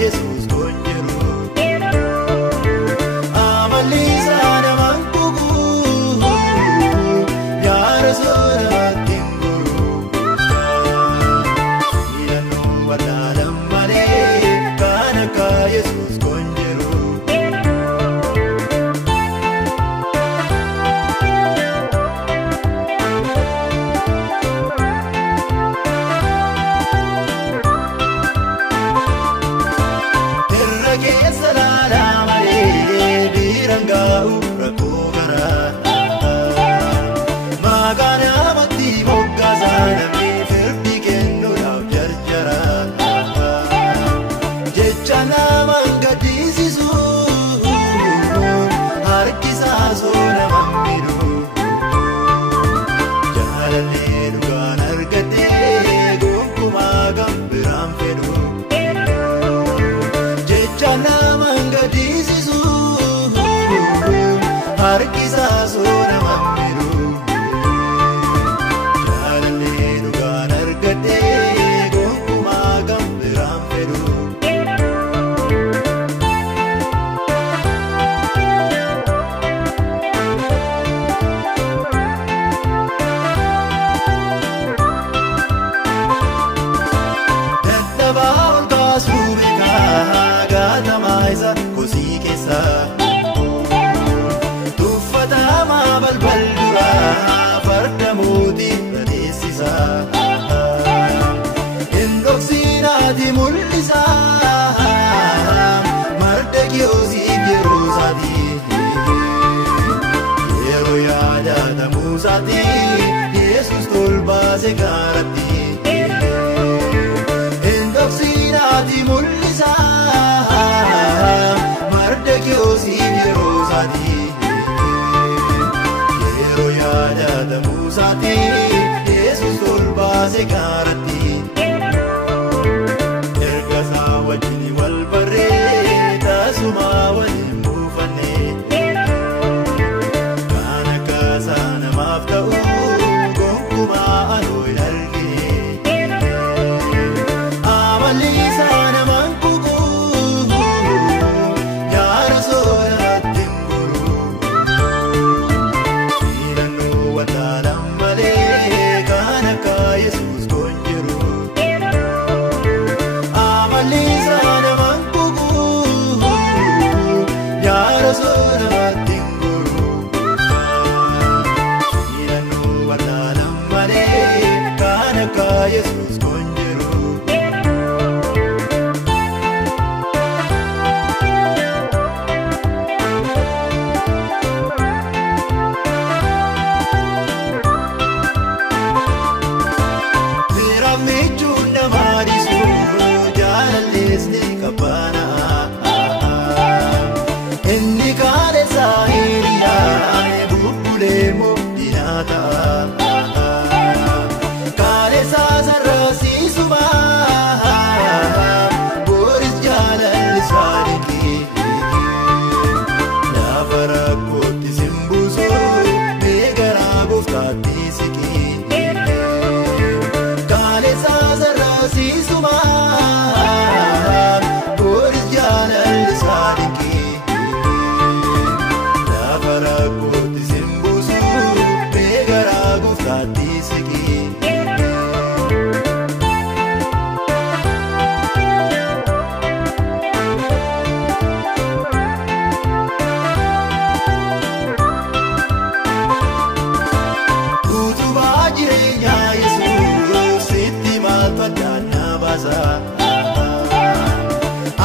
Jesus konjeru amalisa naman kugu ya rasul tinguru ilanu wadalam male kanaka Jesus konjeru Harkisa sona mamiru Jalale dugan argate gokuma gambiram feru Daddabaun kasubika gata maisa kosi kesa balbaldura fardamuti radesisa indoxinati mulisa mardekiosi birusati yero yada damusati Jesus tolbase karati indoxinati mulisa mardekiosi birusati da musati Jesus tolbase karati ergasa wajni wal bareta suma wal mufane kana kasana maftau gokuma aloy alge amali sana mankugu ya rasul Jesus konjeru amalisa naman kugu ya rasul tinguru ilanu wadalam male kanaka Jesus konjeru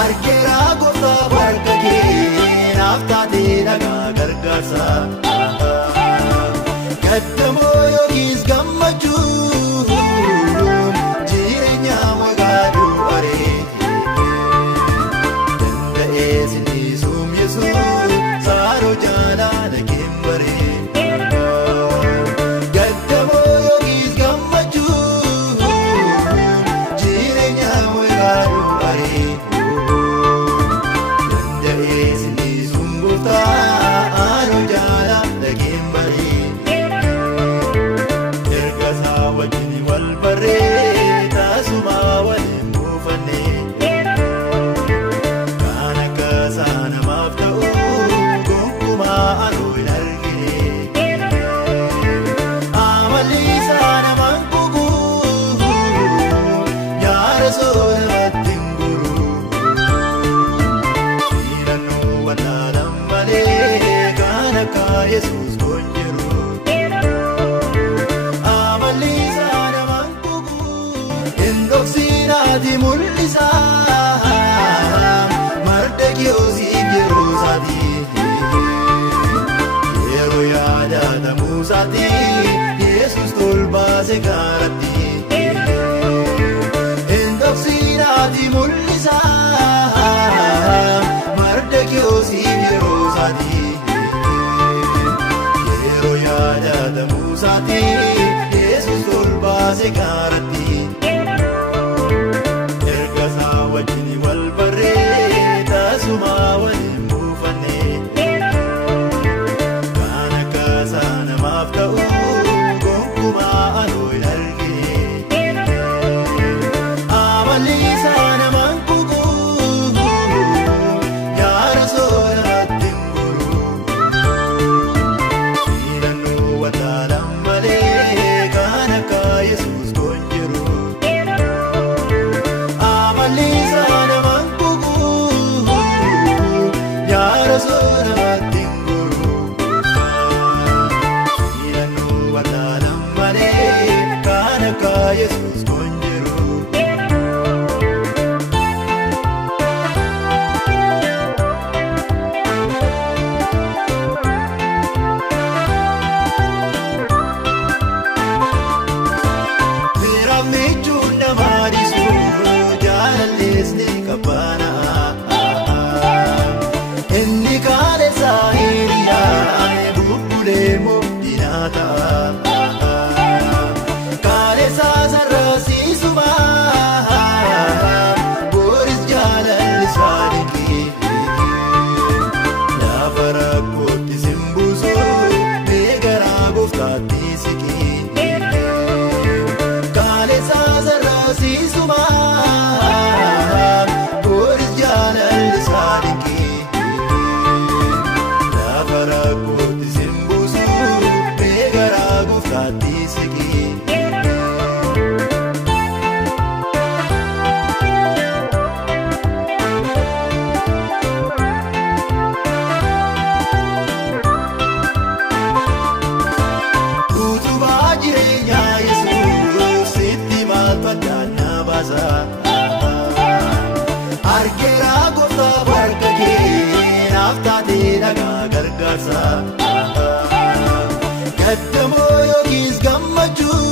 Arkera gofta barkake nafta de daga gargarsa Kadamo yogis gamma saati Yesus tolbaase kaaratti Endoksinati mul'isa Mardokiyoosiif yeroo saati yeroo yaadatamu saati Yesus tolbaase kaaratti erga isaa wajjin wal barree taasuma waliin buufanne kan akka isaa namaaf ta'u gonkumaa anoo hin argine amalli isaa namaan kuku yaada soorratti hin gulu fiilannoo wataalaan malee kan akka Yesuus kun jiru amalli isaa namaan kuku yaada soorratti hin gulu fiilannoo wataalaan malee kan akka Yesuus kun jiru. Michuun namaa dhiisu jaalalleesni qabana inni kaaleessaa hiriyaa bubbulee moofdinaa ta'a kaaleessaa sarrasiisuma booris jaalallisaa dhiqee lafa rakkootti simbuusu beekaraa gooftaatti siqee. Sisuma booris jaalallisaa dhiqee lafa rakkootti simbuusu beekaraa gooftaatti siqee. Utubaa jireenyaa Yesuus sitti maaltu addaan na baasa argeera gooftaa harka kee naaf taatee dhagaa gargaarsa gaddamoo yookiis gammachuu